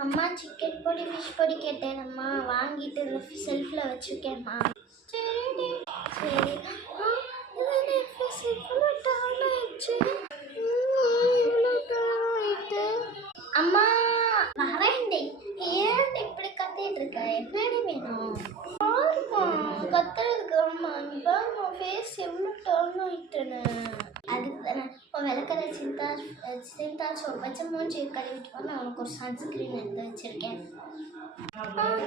அம்மா சிக்கன் பொடி ஃபிஷ் பொடி கேட்டேனம்மா, வாங்கிட்டு இந்த செல்ஃபில் வச்சுருக்கேம்மா. சரிடி சரி. அம்மா வரேன்டி. ஏன் இப்படி கத்திட்டு இருக்க? என்னடி வேணும்? கத்துறதுக்கு அம்மா இப்போ ஃபேஸ் எவ்வளோ டர்ன் ஆகிட்டேன்னு. அதுக்கு தானே இப்போ விளக்கரை சிந்தா சோப் வச்சு மூஞ்சி கழுவிட்டு நான் உனக்கு ஒரு சன்ஸ்க்ரீன் எடுத்து வச்சுருக்கேன்.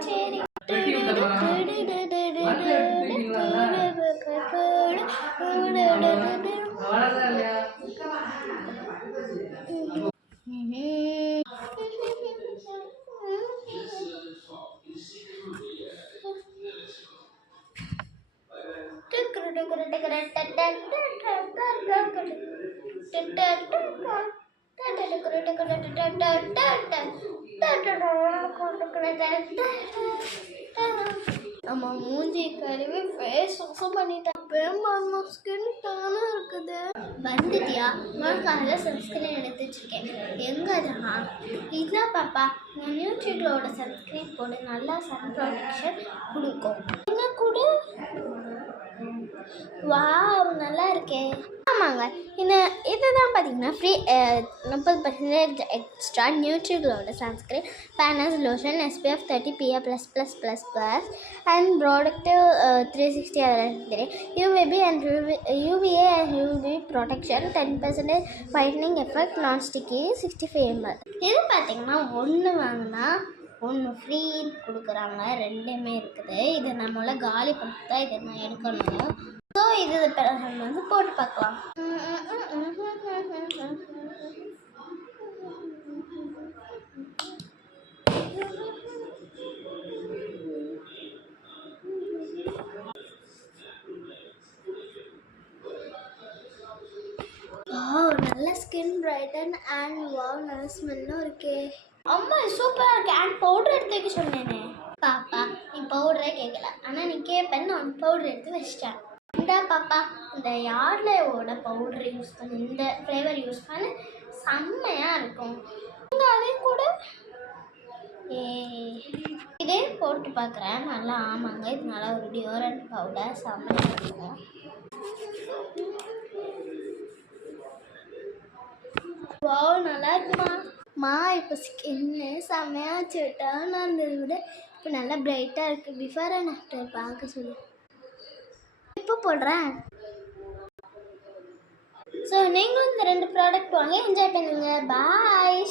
சரி. நம்ம மூஞ்சி கழுவி ஃபேஸ் வாஷ் பண்ணிட்டேன். ஸ்கின் டர்னாக இருக்குது. வந்துட்டியா? உனக்கு அதில் சன்ஸ்கிரீன் எடுத்து வச்சுருக்கேன். எங்கே தான் இதுதான் பாப்பா, நியூட்ரிகளோட சன்ஸ்கிரீன் போட்டு நல்லா சன் ப்ரொடெக்ஷன் கொடுக்கும். எங்கே கூட வா நல்லா இருக்கே. ஆமாங்க, இதுதான் பார்த்தீங்கன்னா ஃப்ரீ 30% எக்ஸ்ட்ரா நியூட்ரிகளோட சன்ஸ்கிரீன், பேனஸ் lotion, SPF 30 PA++++ and product 360 UVB and UVA and UV protection, 10% whitening effect, non sticky, 65 ml. இது பார்த்தீங்கன்னா ஒன்று வாங்கினா ஒன்று ஃப்ரீ கொடுக்குறாங்க. ரெண்டுமே இருக்குது. இதை நம்மள காலி பண்ணி தான் இதை நான் எடுக்கணும். ஸோ இது பிறகு வந்து போட்டு பார்க்கலாம். நல்ல ஸ்கின் பிரைட்டன் அண்ட் நல்ல ஸ்மெல்லும் இருக்கே. அம்மா சூப்பராக இருக்கு. அண்ட் பவுடர் எடுத்து வைக்க சொன்னேனே. பாப்பா நீ பவுடரே கேட்கல, ஆனால் நீ கேட்பேன்னு நான் பவுடர் எடுத்து வச்சிட்டேன். இந்த பாப்பா இந்த யார்லேயோட பவுடர் யூஸ் பண்ணி இந்த ஃப்ளேவர் யூஸ் பண்ணி செம்மையாக இருக்கும். நீங்கள் அதையும் கூட இதே போட்டு பார்க்குறேன். நல்லா ஆமாங்க, இது நல்லா ஒரு டியோரண்ட் பவுடர் செம்மையாக இருக்கும். நல்லா இருக்குமா? இப்போ ஸ்கின்னு செம்மையாக வச்சுட்டா நான் இருந்ததை விட இப்போ நல்லா பிரைட்டாக இருக்குது. பிஃபோர் அண்ட் ஆஃப்டர் பார்க்க சொல்லு. இப்போ போடுறேன். ஸோ நீங்களும் இந்த 2 ப்ராடக்ட் வாங்கி என்ஜாய் பண்ணுங்க. பாய்.